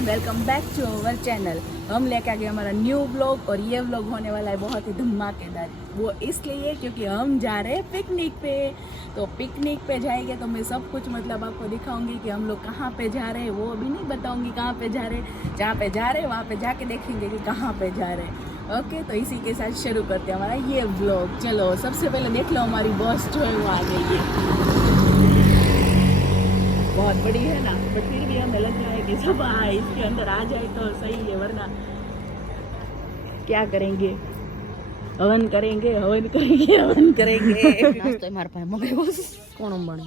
Welcome back to our channel. हम लेके आ गए हमारा न्यू व्लॉग और ये व्लॉग होने वाला है बहुत ही धमाकेदार। वो इसलिए क्योंकि हम जा रहे हैं पिकनिक पे। तो पिकनिक पे जाएंगे तो मैं सब कुछ मतलब आपको दिखाऊंगी कि हम लोग कहाँ पे जा रहे हैं। वो अभी नहीं बताऊंगी कहाँ पे जा रहे हैं। जहाँ पे जा रहे हैं वहाँ पे जाके देखेंगे कि कहाँ पे जा रहे हैं। ओके, तो इसी के साथ शुरू करते हैं हमारा ये व्लॉग। चलो सबसे पहले देख लो हमारी बस जो है वो आ गई है। बहुत बड़ी है ना, बट फिर भी हमें लग रहा है कि सब इसके अंदर आ जाए तो सही है, वरना क्या करेंगे, हवन करेंगे हवन करेंगे हवन करेंगे। नास्तो मार पाए मगे कोण बने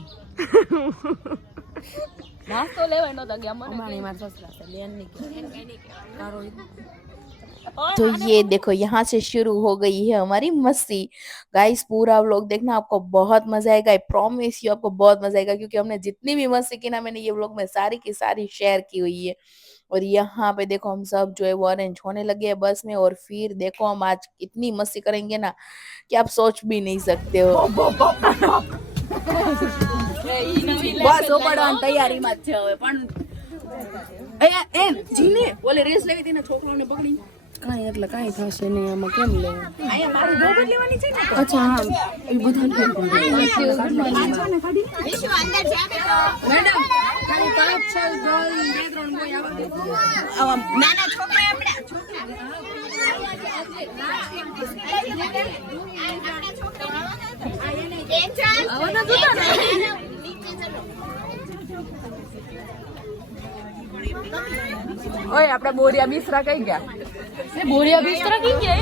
नास्तो लेवाय नो तो गया मन मानी मार ससरा से लेन नहीं कारो। तो ये देखो यहाँ से शुरू हो गई है हमारी मस्ती। गाइस पूरा व्लॉग देखना, आपको बहुत मजा आएगा। आई प्रॉमिस यू आपको बहुत मजा आएगा, क्योंकि हमने जितनी भी मस्ती की ना, मैंने ये व्लॉग में सारी की सारी शेयर की हुई है। और यहाँ पे देखो हम सब जो है वो अरेंज होने लगे हैं बस में। और फिर देखो हम आज इतनी मस्ती करेंगे ना कि आप सोच भी नहीं सकते हो। बस ओपड़વાની તૈયારીમાં જ છે હવે પણ એ જીને ઓલે રેસ લેવી હતી ને છોકરાઓને પકડી કાઈ એટલે કાઈ થશે નહીં આમાં કેમ લે આયા મારું બોબલ લેવાની છે ને। અચ્છા હા એ બધા વિશ્વ અંદર જાવે તો મેડમ ખાલી 5-6 ગર્લ 2-3 બોય આવા નાના છોકરા આપડા છોકરા એક ચાલ આવના જોતા ને ओए अपना बोरिया बिस्तरा कहीं गया? ये बोरिया बिस्तरा कहीं गया?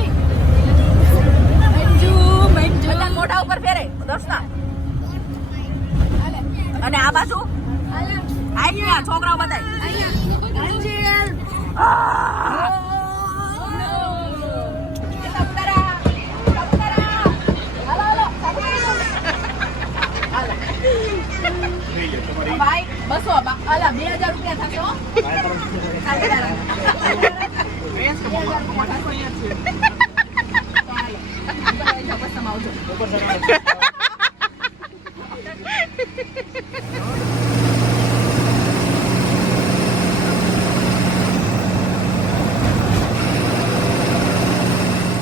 मंजू मंजू बटन मोटा ऊपर फेरे दोस्ता अने आ बाजू आई गया छोकराओ बताई अंजिल भाई बसो अला 2000 रुपया થશે હો।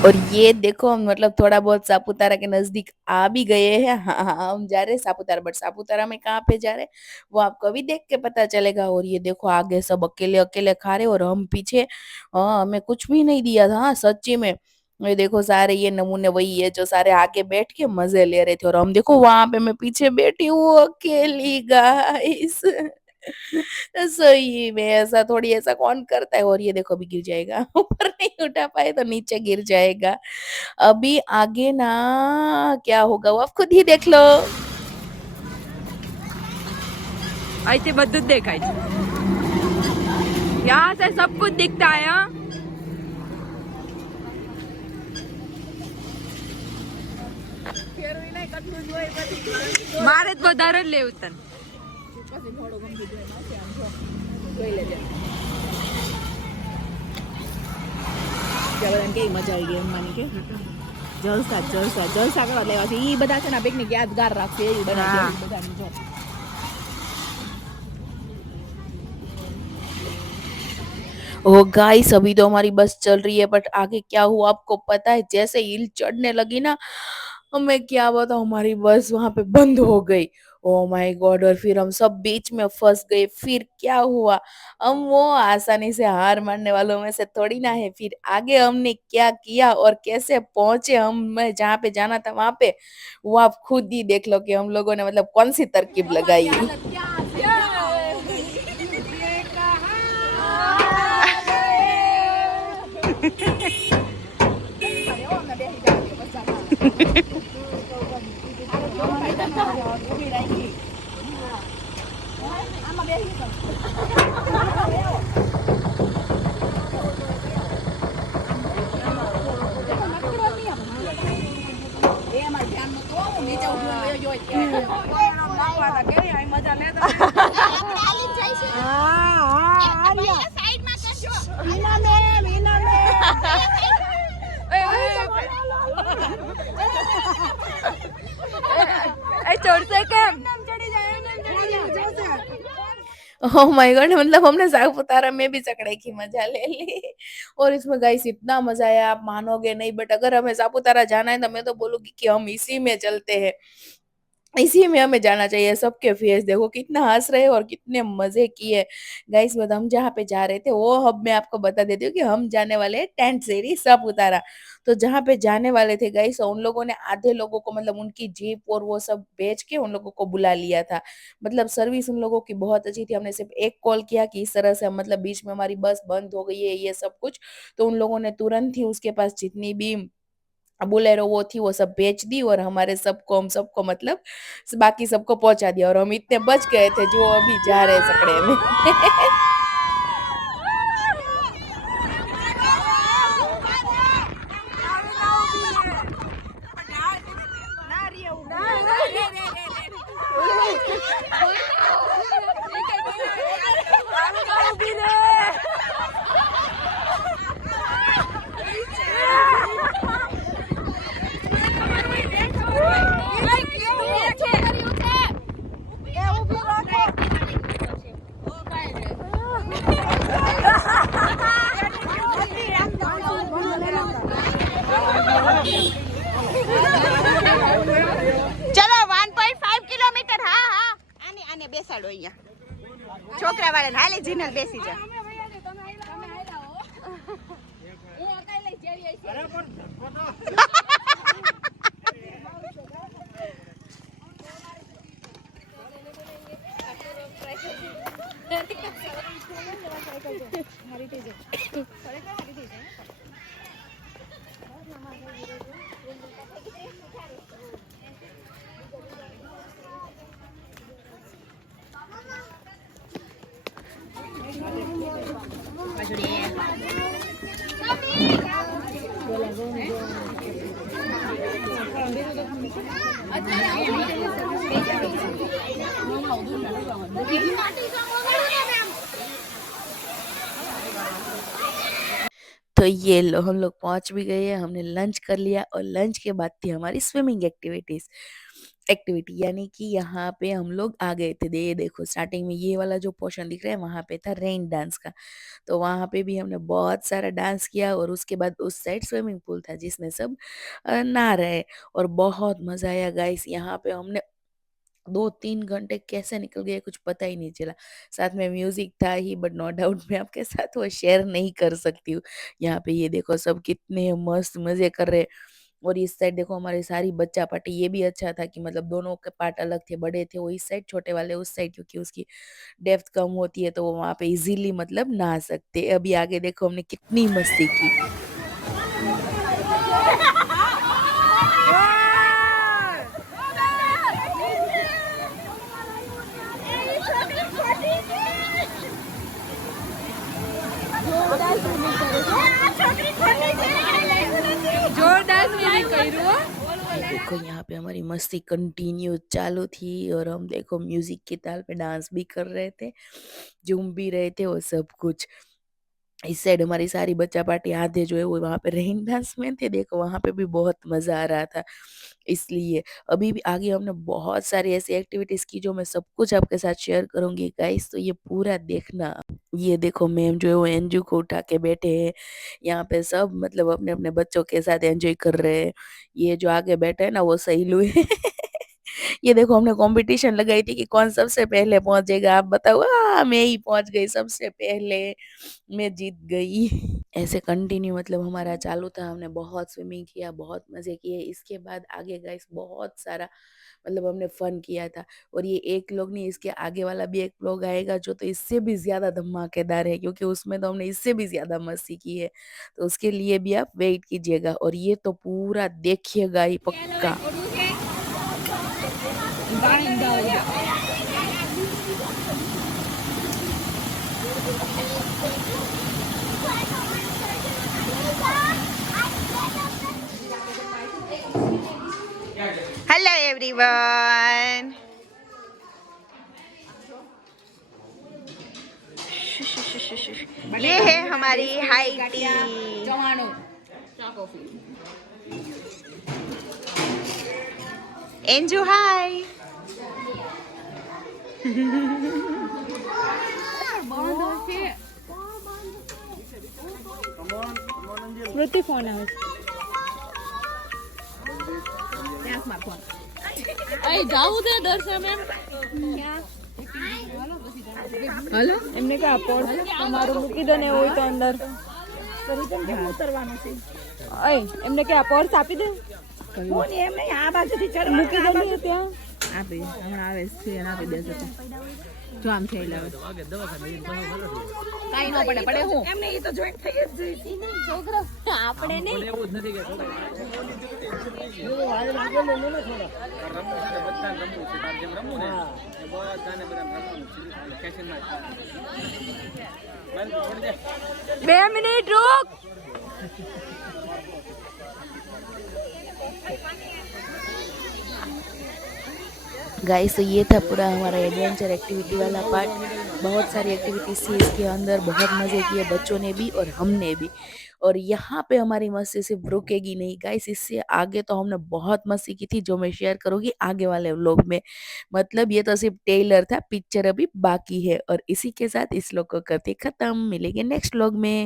और ये देखो हम मतलब थोड़ा बहुत सापुतारा के नजदीक आ भी गए हैं। हाँ हम जा रहे हैं सापुतारा, बट सापुतारा में कहाँ पे जा रहे हैं वो आपको अभी देख के पता चलेगा। और ये देखो आगे सब अकेले अकेले खा रहे और हम पीछे। हाँ हमें कुछ भी नहीं दिया था। हाँ सच्ची में ये देखो सारे ये नमूने वही है जो सारे आगे बैठ के मजे ले रहे थे, और हम देखो वहां पे मैं पीछे बैठी हूँ अकेली गाइस। सही में ऐसा थोड़ी ऐसा कौन करता है। और ये देखो अभी गिर जाएगा, ऊपर नहीं उठा पाए तो नीचे गिर जाएगा। अभी आगे ना क्या होगा वो आप खुद ही देख लो। ऐसे बद्दू देखाई यहाँ से सब कुछ दिखता है। मारे तो વધારે જ લેવું તન પછી થોડો ગંભી જોઈ નાખે આમ જો જોઈ લેજે જબરન કેવી મજા આવી ગઈ એમની કે જલસા જલસા જલસા કરવા લેવા છે ઈ બધા છે ને પિકનિક યાદગાર રાખશે એ બધા બધાની જો। ओ गाइस अभी तो हमारी बस चल रही है, बट आगे क्या हुआ आपको पता है? जैसे हिल चढ़ने लगी ना, हमें क्या बताऊं हमारी बस वहां पे बंद हो गई। Oh my God. और फिर हम सब बीच में फंस गए। फिर क्या हुआ, हम वो आसानी से हार मानने वालों में से थोड़ी ना है। फिर आगे हमने क्या किया और कैसे पहुंचे हम जहाँ पे जाना था वहां पे, वो आप खुद ही देख लो कि हम लोगों ने मतलब कौन सी तरकीब लगाई। Oh my God! मतलब हमने सापुतारा में भी चकड़े की मजा ले ली और इसमें गाइस इतना मजा आया आप मानोगे नहीं, बट अगर हमें सापुतारा जाना है तो मैं तो बोलूँगी कि हम इसी में चलते हैं। इसी में हमें जाना चाहिए। सबके फेस देखो कितना हँस रहे हैं और कितने मज़े किए। गाइस बट हम जहाँ पे जा रहे थे वो अब मैं आपको बता देती हूँ कि हम जाने वाले हैं टेंट सेरी सापुतारा। तो जहाँ पे जाने वाले थे गाइस उन लोगों ने आधे लोगों को मतलब उनकी जीप और वो सब बेच के उन लोगों को बुला लिया था। मतलब सर्विस उन लोगों की बहुत अच्छी थी। हमने सिर्फ़ एक कॉल किया कि इस तरह से मतलब बीच में हमारी बस बंद हो गई है ये सब कुछ। तो उन लोगों ने तुरंत ही उसके पास जितनी भी बोलेरो वो थी वो सब बेच दी और हमारे सबको हम सबको मतलब बाकी सबको पहुँचा दिया और हम इतने बच गए थे जो अभी जा रहे हैं सकड़े में। ચલો 1.5 કિલોમીટર. હા હા આને આને બેસાડો અહીંયા છોકરા વાળાને હાલે જીનલ બેસી જા. तो ये लो हम लोग पहुँच भी गए हैं, हमने लंच कर लिया और लंच के बाद थी हमारी स्विमिंग एक्टिविटी यानी कि यहाँ पे हम लोग आ गए थे। ये देखो स्टार्टिंग में ये वाला जो पोर्शन दिख रहा है वहाँ पे था रेन डांस का। तो वहाँ पे भी हमने बहुत सारा डांस किया और उसके बाद उस साइड स्विमिंग पूल था जिसमें सब नहा रहे और बहुत मज़ा आया गाइस। यहाँ पे हमने 2-3 घंटे कैसे निकल गए कुछ पता ही नहीं चला। साथ में म्यूज़िक था ही बट नो डाउट मैं आपके साथ वो शेयर नहीं कर सकती हूँ। यहाँ पे ये देखो सब कितने मस्त मज़े कर रहे हैं और इस साइड देखो हमारी सारी बच्चा पार्टी ये भी अच्छा था कि मतलब दोनों के पार्ट अलग थे, बड़े थे वो इस साइड, छोटे वाले उस साइड क्योंकि उसकी डेप्थ कम होती है तो वो वहाँ पे इज़िली मतलब नहा सकते हैं। अभी आगे देखो हमने कितनी मस्ती की। જોરદાર સ્વિમિંગ કર્યું. देखो यहाँ पे हमारी मस्ती कंटिन्यू चालू थी और हम देखो म्यूजिक की ताल पे डांस भी कर रहे थे, झूम भी रहे थे और सब कुछ। इस साइड हमारी सारी बच्चा पार्टी आधे जो है वो वहाँ पे रेन डांस में थे, देखो वहाँ पे भी बहुत मजा आ रहा था। इसलिए अभी भी आगे हमने बहुत सारी ऐसी एक्टिविटीज की जो मैं सब कुछ आपके साथ शेयर करूंगी गाइस, तो ये पूरा देखना। ये देखो मैम जो है वो एंजू को उठा के बैठे हैं, यहाँ पे सब मतलब अपने अपने बच्चों के साथ एंजॉय कर रहे हैं। ये जो आगे बैठे है ना वो सहीलू है। ये देखो हमने कंपटीशन लगाई थी कि कौन सबसे पहले पहुंचेगा, आप बताओ। मैं ही पहुंच गई सबसे पहले, मैं जीत गई। ऐसे कंटिन्यू मतलब हमारा चालू था, हमने बहुत स्विमिंग किया, बहुत मज़े किए। इसके बाद आगे गाइस बहुत सारा मतलब हमने फन किया था और ये एक लोग नहीं, इसके आगे वाला भी एक व्लॉग आएगा जो तो इससे भी ज़्यादा धमाकेदार है क्योंकि उसमें तो हमने इससे भी ज़्यादा मस्ती की है। तो उसके लिए भी आप वेट कीजिएगा और ये तो पूरा देखिएगा ही पक्का। Hello everyone. ये है हमारी हाई टी. एंजू हाय. સ્મૃતિ ફોન આવે છે જાવું છે દર્શન એમ હાલો એમને કે આ પોર્સ તમારું મૂકી દો ને હોય તો અંદર ઉતરવાનું છે એમને કે આ પોર્સ આપી દે કોણ એમ નહીં આ બાજુથી ચડ મૂકી દો ને ત્યાં આપી હમણાં આવે છે અને આપી દેશે જો આમ થઈ લાવે કાઈ ન પડે પડે હું એમને ઈ તો જોઈન્ટ થઈ જ જઈ છોકરો આપણે ને એવું જ નથી કે વાય લાગે ને થોડા રમવું છે બધા રમવું છે તાર જેમ રમવું ને બધાને બધા રમવું છે કેશનમાં 2 મિનિટ રૂક गाइस तो ये था पूरा हमारा एडवेंचर एक्टिविटी वाला पार्ट। बहुत सारी एक्टिविटीज थी इसके अंदर, बहुत मज़े किए बच्चों ने भी और हमने भी। और यहाँ पे हमारी मस्ती सिर्फ रुकेगी नहीं गाइस, इससे आगे तो हमने बहुत मस्ती की थी जो मैं शेयर करूँगी आगे वाले व्लॉग में। मतलब ये तो सिर्फ टेलर था, पिक्चर अभी बाकी है। और इसी के साथ इस व्लॉग को करते ख़त्म, मिलेंगे नेक्स्ट व्लॉग में।